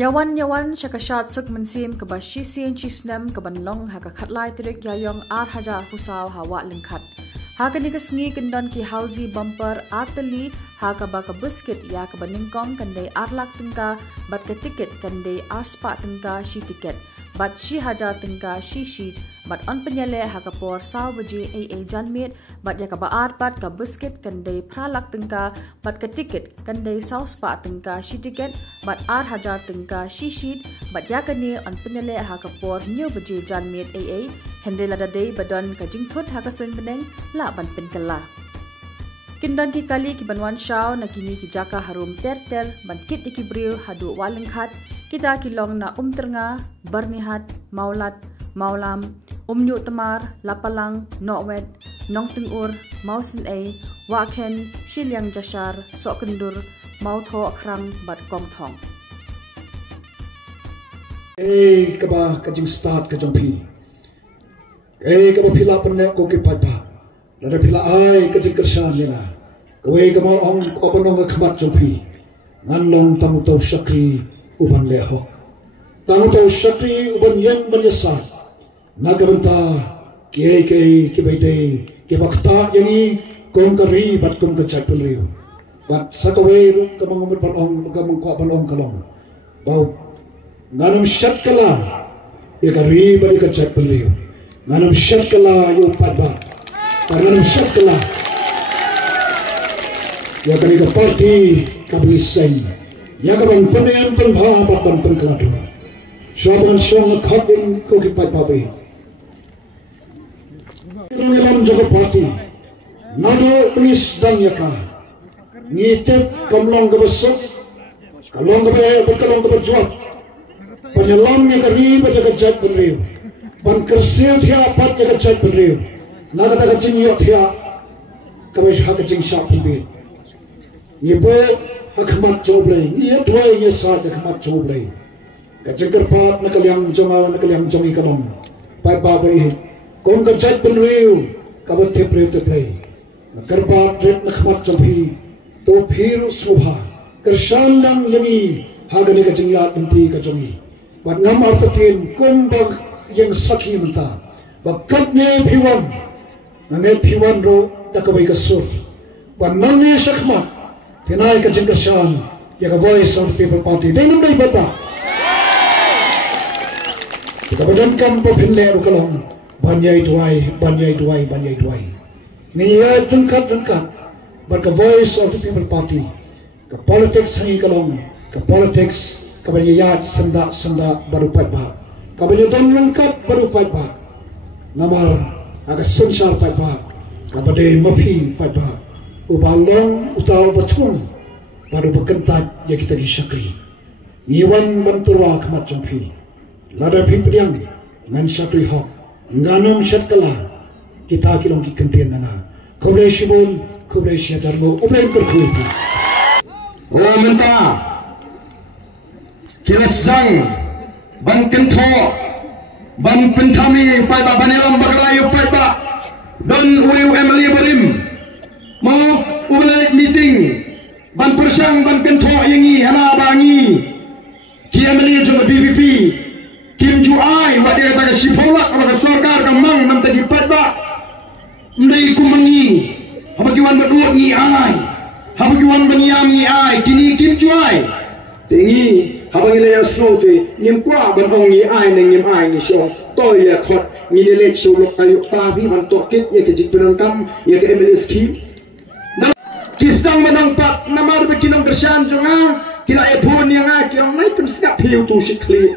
Yawan syakashat suk mensim ke bashisin chisnam ke banlong ha ka khatlai tirik yayong 8,000 husaw hawa lengkhat. Ha ka nigasngi kendon ki hausi bumper arteli ha ka ba ka biscuit ya ka baningkong kandai arlak tengka bat ka tiket kandai aspa tengka shi tiket bat shi hajar tengka shi bat on penyele ha ka por saw baji AA janmit bat ya ka ba arpat ka biscuit kandai pralak tengka bat ka tiket kandai saw spa tengka shi tiket bat ar hajar tengka shi bat ya ka ni on penyele ha ka por new baji janmit AA hende lada day badon ka jingthut ha ka sung beneng la ban pen kala Kindon ki kali ki banwan shaw na kini ki jaka harum ter ban kit iki briu hadu walengkhat kita kilong na ternga barnihat maulat maulam umnyu temar lapalang nowet nong tingur mausin a waken shilyang jashar sokendur mautho akrang bat kong thong kaba kajing start kajong pi kaba pila penne ko ki pata lada pila ai kajing kersan nila kawe kama ong opanong khamat jopi nganlong tamu tau syakri uban leho tamu tau syakri uban yang banyasa nagabanta ki baite ki wakta yani kong kari bat kong kajak pelriu bat sakawe ru kamang umur palong kamang ko palong kalong bau nganum syakala ya kari bali kajak pelriu nganum syakala yu padba nganum syakala ya kari ka party kabiseng ya kabang penean penbha batban penkeladu syaban syong khadin ko ki pai pabe ngelam jaga party nado pulis dan yaka ngitep kamlong ka besok kalong ka berkalong ka berjuat penyelam ya kari bajaga jat penriu ban kersiu thia pat jaga jat penriu nagata ka jingyot thia kabish hak jing sha penbe Ibu akmat coblay, ia dua ia saat akmat coblay. Kacengker pat nakaliang jongawan nakaliang jongi kalong. Pai babai, kong kajat penriu, kabat tepriu teplay. Kerpat rit nakmat cobi, to piru subha. Kersan yang yangi, hagani kajengyat inti kajongi. Bat ngam artatin kumbag yang sakhi menta. Bakat ne piwan, nange piwan ro takawai kasur. Bat nange sakmat. Pinay ka jingkasyan, yung voice of the people party. Dahil nang bata. Kapadan kan po pinlero ka lang. Banyay duway. Ngayay dungkat. But ka voice of the people party. Ka politics hangi ka lang. Ka politics, kabayayat, sanda, baru patba. Kabayadon langkat, baru patba. Namar, aga sunshar patba. Kapaday mapi patba. Ubalong utaw batung baru berkentat ya kita disyakri ngiwan banturwa kemat jompi lada pipdiang ngan syakri hok nganum syatkala kita kilong ki kentien nanga koblai shibun koblai syajarmu ublai kerkuiti wa menta kilasang ban kentho ban pentami pai ba banelam bagalayu pai ba dan uriu emali barim mau ulai meeting ban persang ban kentho yangi hana bangi kiamli jo BBP kim ju ai wa dia ta sipola ka sarkar ka mang nam ta dipat ba ndai kumangi habagiwan badua ni ai habagiwan baniam ni ai kini kim ju ai tingi habangile asno te nim kwa ban ong ni ai nang nim ai ni so to ya khot ni le chulok ayuk ta bi ban to kit ye ke jipenan kam ye ke MLS ki Kisang menangpat namar bekinong kersan jonga kila epon yang kiong nai pun siap hiu tu sikli.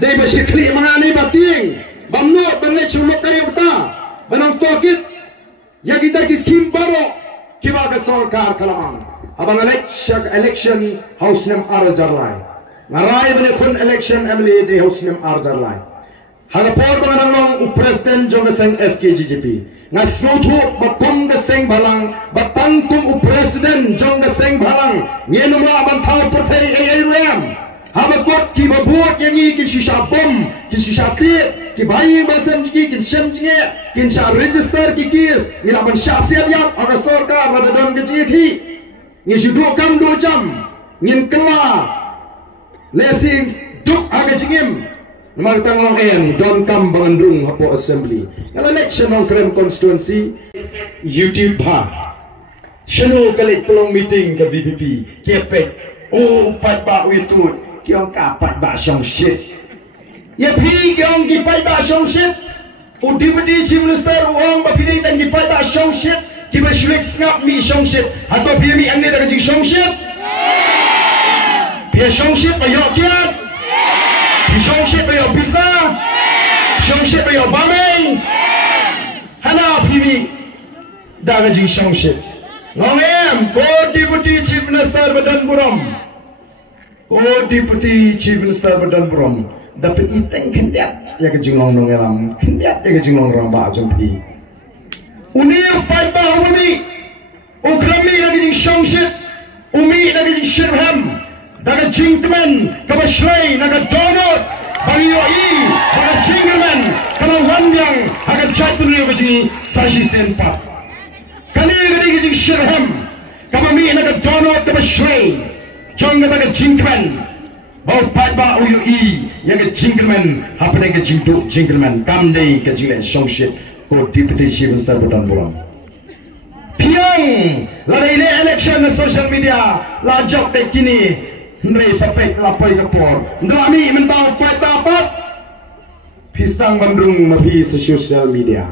Dei basikli mangani bating bamno bangai chulok kayu ta banang tokit ya kita kiskim baro kiba ka sarkar kalamang abang election house nem arjarlai ngarai bane kun election MLA de house nem arjarlai halapor bangang Prestone Jong FKGGP ngasuthu bakong gaseng balang batantum President Jong gaseng balang ngenumla banthau perthai ARM habakot ki babuat yangi ki shisha bom ki shisha ti ki bhai basam ki semjinge kin sha register ki kis ngila ban syasiat yap aga sarkar badadon ke chi thi ngi judo kam do jam ngin kala lesing duk aga jingim namar tanglong en don kam bangandrung hapo assembly kalau election on krem constituency YouTube ha shenu kali pelong meeting ke VPP kepek upat ba witut kiong kapat ba shong shit ya pi kiong gipai ba shong shit udibudi chief minister uang ba pidai tan gipai ba shong shit kiba shrik snap mi shong shit atau pi mi angne daga jing shong shit pi shong shit ba yo kiat pi shong shit ba yo bisa shong shit ba yo bameng hana pi mi daga jing shong shit ngom ko deputy chief minister badan buram ko deputy chief minister badan buram dapat iteng kendiat ya ke Jinglong nong eram kendiat ya ke Jinglong Rangbah jampi uni pai ba umi ukrami lagi jing shong shit umi lagi jing shirham daga jingman kaba shlai naga donut bagi yoi daga jingman kaba wanyang aga jatun yo biji sashi senpa kali lagi jing shirham kaba mi naga donut kaba shlai Jong daga jingman bau pai ba uyui yang ke jingman apa yang ke jingman kam dei ke jinglen shong shit ko deputy chief minister badan buram piang la ile election na social media la jok de kini ndrei sampai lapoi ke por ndrami mentau pai ba pat pisang bandung mapi sa social media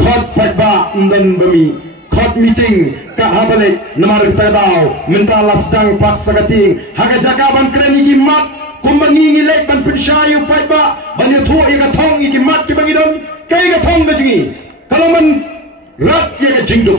khot pai ba ndan bami khot meeting ka habale namar tadau mentala sedang pak sagating haga jaga ban kreni gi mat kumbangi ngilek ban pinshayu pai ba ban yatho ya thong gi mat ki bangidon kai ga thong ga jingi kalau man rat ya ga jingdu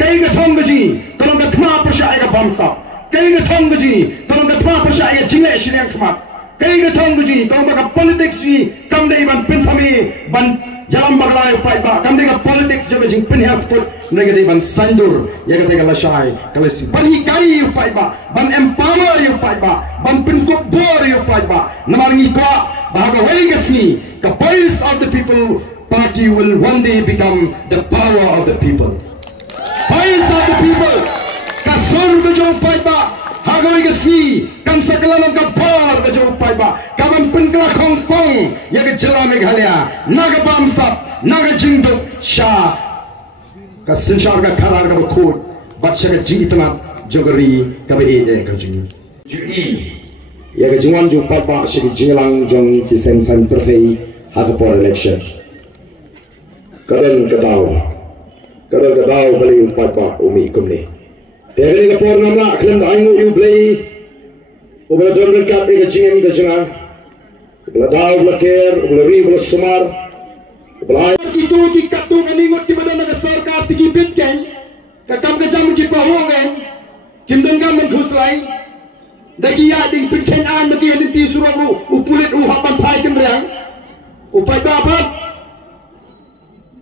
kai ga thong ga jingi kalau ga thma persha ya ga bamsa kai ga thong ga jingi kalau ga thma persha ya jingle shine khma kai ga thong ga jingi kalau ga politics ni kam dei ban pinthami ban jalan baglai pai ba kam dei ga politics jo jing pinhap put nega dei ban sandur ya ga tega lashai kalasi ban hi kai pai ba ban empower yu pai ba ban pinkop bor yu pai ba namar ngi ka bahaga wai gasni the voice of the people party will one day become the power of the people voice of the people kasur ga jo pai ba haga wai gasni kam sakalan ka bor ga jo pai ba kaman pinkla khong pong ya ga jela meghalaya naga bamsap naga jingdu sha ka sinshar ka karar ka khod bacha ka jingitna jogari ka be de ka jing ji ya ga jingwan ju papa shi Jinglong Jong ki sensan trofei ha ka por election karan ka daw bali papa umi kumne tegri ka por namna khlan aingu you play ubra dormen ka be ga jingem ga jinga ubra daw laker ubra ri ubra sumar ubra itu di katung aningot di badan naga sarkar tiki bitken kakam ka jam ki pahongen kimdon gam menthuslai dagi ya ding pitken an bagi ni ti surabu upulit u hapan phai kimrang upai bapat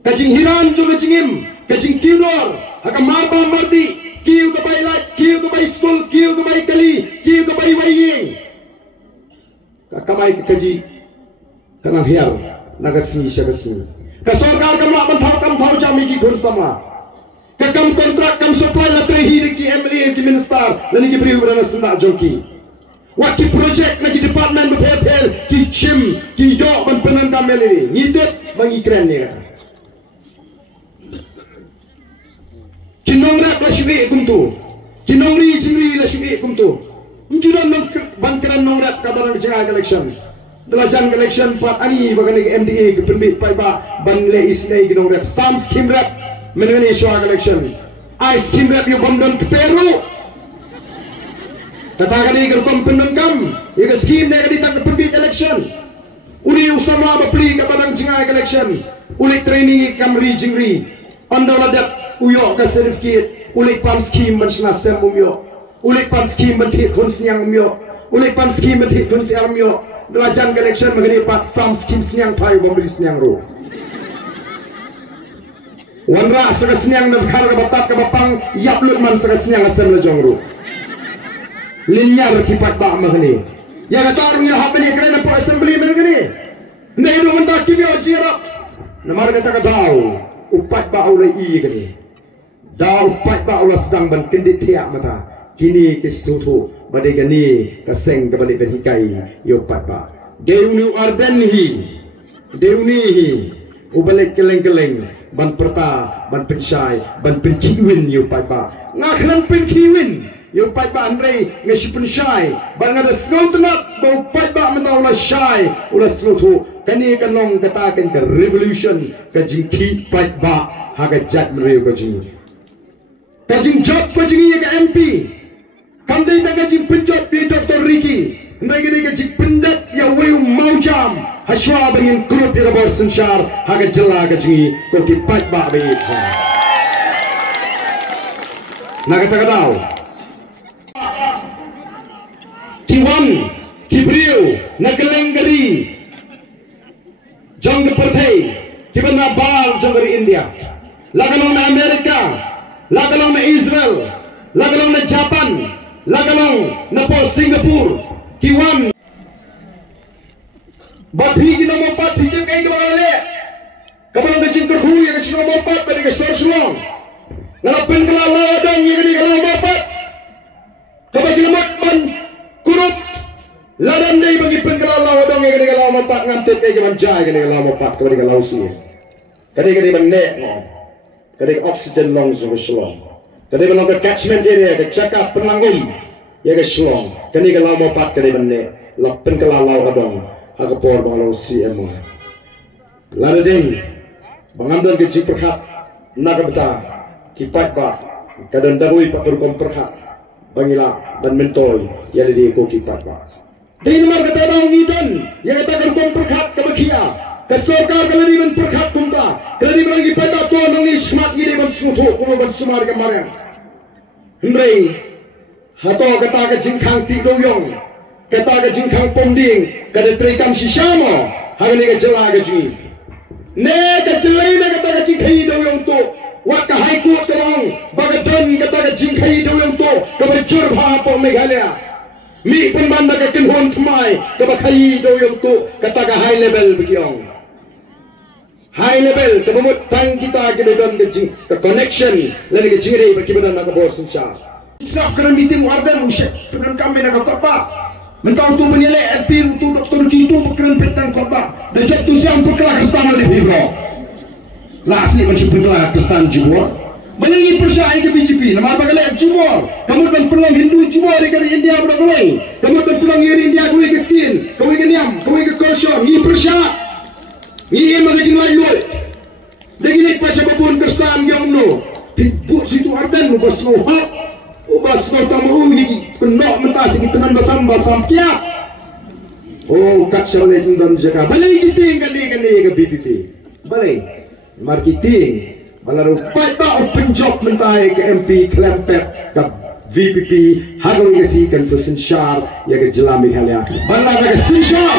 kajing hiran jo kajingim kajing kiudor aka marba mardi kiu ka bai lai kiu ka bai school kiu ka bai kali kiu ka bai waying kakamai kaji kanang hiar nagasni shagasni ka sarkar kamla ban thau jami ki ghur sama ka kam kontrak kam supply la trehi ki MLA ki minister lani ki priu brana sunda jonki wa ki project lagi department bepel ki chim ki do ban penan kameli ngitet bangi kren ni kinong rak la shibi kumtu kinongri jimri la shibi kumtu njudan nang bangkran nong rak ka barang jera election Delajan election part ani bagani MDA ke permit pai ba bangle isnai ginong rep sam scheme rep mengenai soal election I scheme rep yo bomdon Peru tatagani ke kom pendengam ye scheme ne di tak permit election uli usama bapli ke barang jingai election uli training kamri jingri andola dat uyo ka certificate uli pam scheme mansna semumyo uli pam scheme bathi khonsnyang umyo uli pam scheme bathi khonsyang umyo Delajan election mengenai pak sam skim senyang pai bombri senyang ro. Wanra segas senyang dan khar batat ke bapang yap lutman segas senyang asam lejong ro. Linyar kipat ba mengenai. Ya kata orang yang hak ni kerana pak assembly mengenai. Ndai lu mentak kibio jirap. Namar kata ka daw upat ba ulai i kini. Daw upat ba ulas sedang ban kendit tiak mata. kini kesutu badegani kaseng kebalik berhikai yo papa deuni Ardent deuni ubalik keleng-keleng ban perta ban pensyai ban penkiwin yo papa ngaklan penkiwin yo papa andre ngasi pensyai ban ngada snotnat bau papa menaula syai ulah slutu kani kanong katakan ke revolution ke jingki papa haga jat meriu ke jing kajing job ke jing ke MP kandai tak kajing penjob di Dr. Ricky mereka ni kajing pendat yang wayu mau jam haswa bangin grup yang bor sensyar haga jela kajing ko ki papa be nak kata tahu Kiwan Kibriu Nakeleng Geri Jong Perthai Kibana Bal Jong dari India lagalong na Amerika lagalong na Israel lagalong na Japan lagalong na po Singapore Kiwan Badhi ki nomor 4 hijau kai ke mana kapan ke cinta hu yang ke nomor 4 dari ke Sorsulong ngalapen kelala dong yang ke nomor 4 kapan ke nomor kurup ladan dai bagi pengkelala dong yang ke nomor 4 ngantet kai ke manjai ke nomor 4 kapan ke lausi kadai menek no kadai oksigen long Sorsulong kadai ke catchment area ke cakap penanggung ya ke Sorsulong kadai ke nomor 4 kadai menek lapen kelala dong agapor bang CM lalu ding bangamdan kecil perhat nak beta kipat ba kadang darui pak berkom perhat bangila dan mentoy yang di ko kipat ba ding mar kata bang ngidan yang kata berkom perhat kebakia kesorkar kalau di men perhat kumta kalau di lagi pada to nang ismat ni ban sutu ko ban sumar kemarin hendrai hato kata ke jingkang ti doyong kata ke jingkang ponding kada terikam sisama hari ni ke jela ke jing ne ke jelai ne kata ke jingkai do yang tu wat ka hai ku terang bagadan kata ke jingkai do yang tu ke bejur bha po Meghalaya mi pembanda ke kinhon thmai ke bakai do yang tu kata ke high level begiong high level ke bemut tang kita ke don ke jing ke connection lagi ke jingre bagi badan nak bor sencha sab kena meeting Ardent usik dengan kami nak apa mentau tu menilai LP tu Dr. Gitu berkeran petang khotbah dan job tu siang perkelah Kristen oleh Hebrew lah asli macam perkelah Kristen jumur menyanyi persyai ke BJP nama apa kali jumur kamu kan peluang Hindu jumur dari India berapa kamu kan peluang India gue ke Tin gue ke Niam gue ke Korsyon ni persyai ni emang ke jinglah yul lagi ni pasal babun Kristen yang no tibuk situ Ardent lu berseluhat ubah tamu ni penok mentah sikit teman basam kia oh kacau lagi dan jaga balik kita kali ke BPP balik marketing balaru pada open job mentah ke MP Klempet ke VPP harus kasihkan sesensyar ya ke jelam Meghalaya balar ke sensyar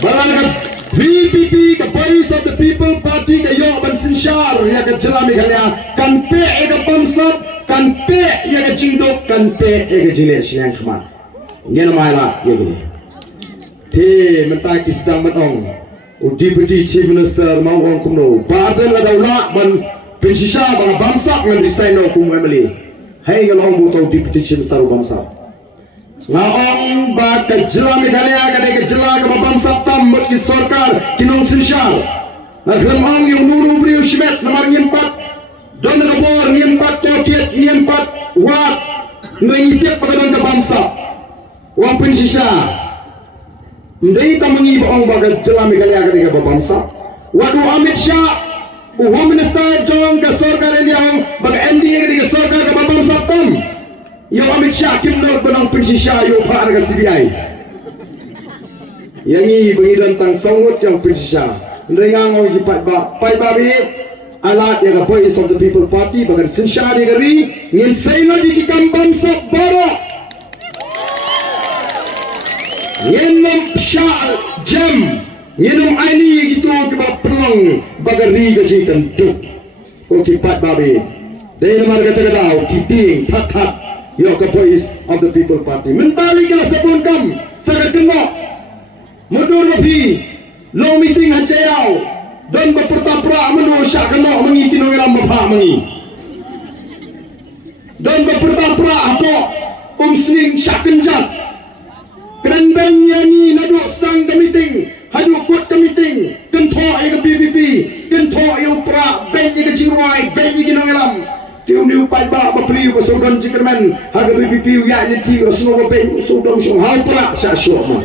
balar ke VPP ke Voice of the People Party ke yok ban sensyar ya ke jelam Meghalaya kan pe ke pamsat kan pe ya ke cingdok kan pe ya ke jinis yang kemat ini namanya ya gini te mentah kisah menong Deputy Chief Minister mau orang kumno badan la daula ban pensisa bang bangsa ngan desain no kum emily hai ngalong buto Deputy Chief Minister bangsa ngaong ba ke jelam Meghalaya ke jelam ke bangsa tam ki sarkar kinong sinsyar nglamang yung nuru brio shmet namar nyempat don rabor nyempat toket nyempat wat ngitip pagdon ke bangsa wa pensisa ndai tamangi baong bagat jelam Meghalaya ke bangsa wadu Amit Shah Home Minister Jong ke sarkar yang bag NDA ke sarkar ke bangsa tam yo Amit Shah kimno benang pensisa yo par ke CBI yang ini bengidan tang sangut yang pensisa ndai ngang jipat ba pai babi alat yang Voice of the People Party bagan sensyar di geri ngin sainga di kampan sabara nginum syal jam nginum aini gitu kebab pelang bagari gajikan tuk oke pat babi dari nomor kata-kata kiting tat yo ke Voice of the People Party mentali kala sabun kam sagat kena mundur lebih long meeting hajayau dan berpertapra menu syak kena mengi kinong ram bapa mengi dan berpertapra apa sning syakenjat kerendang yani nadu sedang ke meeting hadu kuat ke meeting kentho ke PPP kentho upra ben ke Jinglong ben ke Nongelam tiu niu pai ba pri ko sodon jikerman haga PPP ya liti osno ko ben sodon song hal pra sa syoma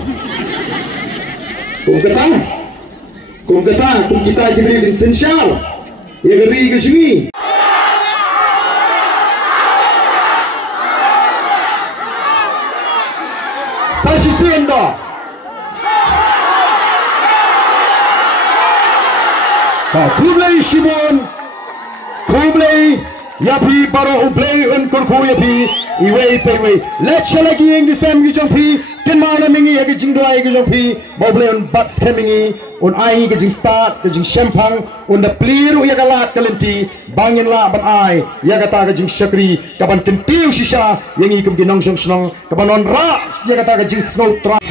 kum kata kita diberi essential ya geri ke sini Fascistendo Kublai Shimon Kublai Yapi Baro Ublai Unkurku Yapi Iway Perway Let's lagi yang disam Jong Pi Tin mana mingi ya Jing Dua Jong Pi Boblai on Bucks Kemingi on ai Jing Start Jing Shempang on the Pliru ya Galat Kalenti Bangin la ban ai ya kata Jing Shakri kaban kentiu shisha yang ikum ginong song kaban on ra ya kata Jing Snow Tra